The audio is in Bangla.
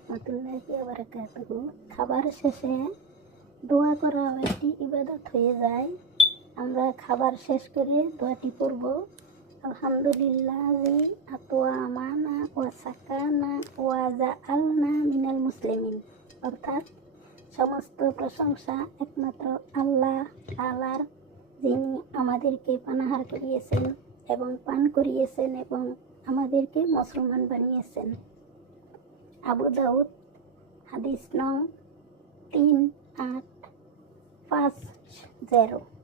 রহমতুল্লাহি ওয়া বারাকাতুহু। খাবার শেষে দোয়া করাও একটি ইবাদত হয়ে যায়। আমরা খাবার শেষ করে দোয়াটি পড়ব। আলহামদুলিল্লাহি আতওয়ামানা ওয়া সাকানা ওয়া জাআলনা মিনাল মুসলিমিন। অর্থাৎ সমস্ত প্রশংসা একমাত্র আল্লাহ তাআলার, যিনি আমাদেরকে পানাহার করিয়েছেন এবং পান করিয়েছেন এবং আমাদেরকে মুসলমান বানিয়েছেন। আবু দাউদ, হাদিস নং 3850।